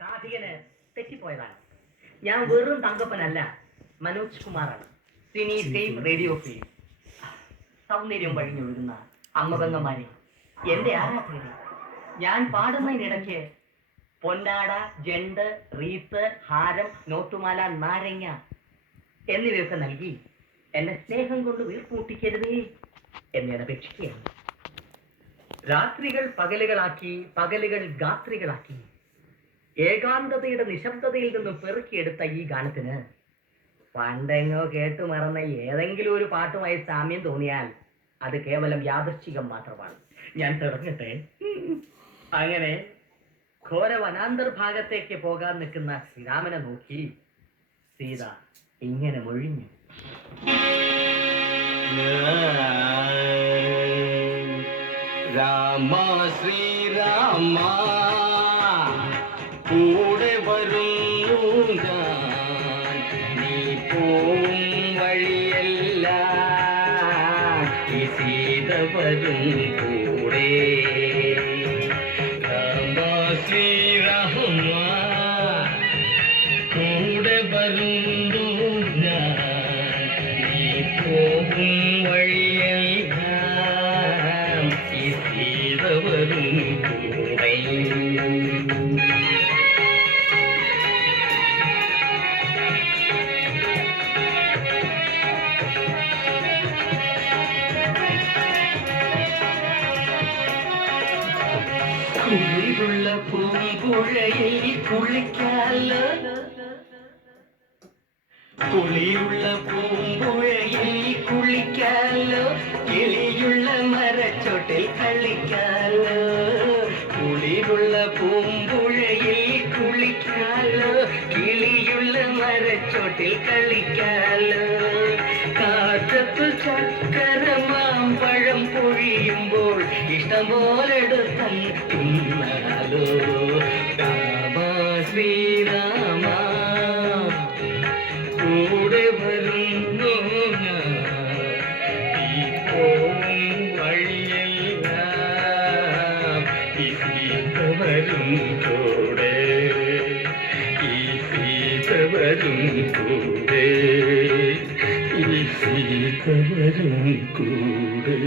കാഥികന് തെറ്റിപ്പോയതാണ്. ഞാൻ വെറും തങ്കപ്പനല്ല, മനോജ് കുമാറാണ്. സിനി ഫെയിം, റേഡിയോ ഫെയിം, സൗന്ദര്യം വഴിഞ്ഞൊഴുകുന്ന അമ്മബംഗമാരി എന്റെ ആരാധകരെ. ഞാൻ പാടുന്നതിനിടയ്ക്ക് പൊന്നാട, ജണ്ട്, റീത്ത്, ഹാരം, നോട്ടുമാല, നാരങ്ങ എന്നിവയൊക്കെ നൽകി എന്നെ സ്നേഹം കൊണ്ട് വീർപ്പൂട്ടിക്കരുതേ എന്നപേക്ഷിക്കുകയാണ്. രാത്രികൾ പകലുകളാക്കി, പകലുകൾ ഗാത്രികളാക്കി, ഏകാന്തതയുടെ നിശബ്ദതയിൽ നിന്നും പെറുക്കിയെടുത്ത ഈ ഗാനത്തിന് പണ്ടെങ്ങോ കേട്ടു മറന്ന ഏതെങ്കിലും ഒരു പാട്ടുമായി സാമ്യം തോന്നിയാൽ അത് കേവലം യാദൃശ്ചികം മാത്രമാണ്. ഞാൻ തുടങ്ങട്ടെ. അങ്ങനെ ഘോര വനാന്തർഭാഗത്തേക്ക് പോകാൻ നിൽക്കുന്ന ശ്രീരാമനെ നോക്കി സീത ഇങ്ങനെ മൊഴിഞ്ഞു. രാമ ശ്രീരാമ കൂടെ വരുന്നു ഞാൻ, നീ പോവും വഴിയല്ല ഈ സീത വരും കൂടെ. രാമ ശ്രീരാമ കൂടെ വരുന്നു ഞാൻ, നീ പോവും വഴിയല്ല ഈ സീത വരും കൂടെ. കുളിരുള്ള പൂമ്പുഴയിൽ കുളിക്കാലോ, കുളിയുള്ള പൂമ്പുഴയിൽ കുളിക്കാലോ, കിളിയുള്ള മരച്ചോട്ടിൽ കളിക്കാലോ. കുളിരുള്ള പൂമ്പുഴയിൽ കുളിക്കാലോ, കിളിയുള്ള മരച്ചോട്ടിൽ കളിക്കാലോ. കാറ്റത്തു ചക്കരമാമ്പഴം പൊഴിയുമ്പോൾ ഇഷ്ടം പോലെടുത്തം തിന്നാലോ. രാമ ശ്രീരാമ കൂടെ വരുന്നു ഞാൻ, ഈ പോവും വഴിയെല്ലാം ഈ സീത വരും കൂടെ, ഈ സീത വരും കൂടെ, ഈ സീത വരും കൂടെ.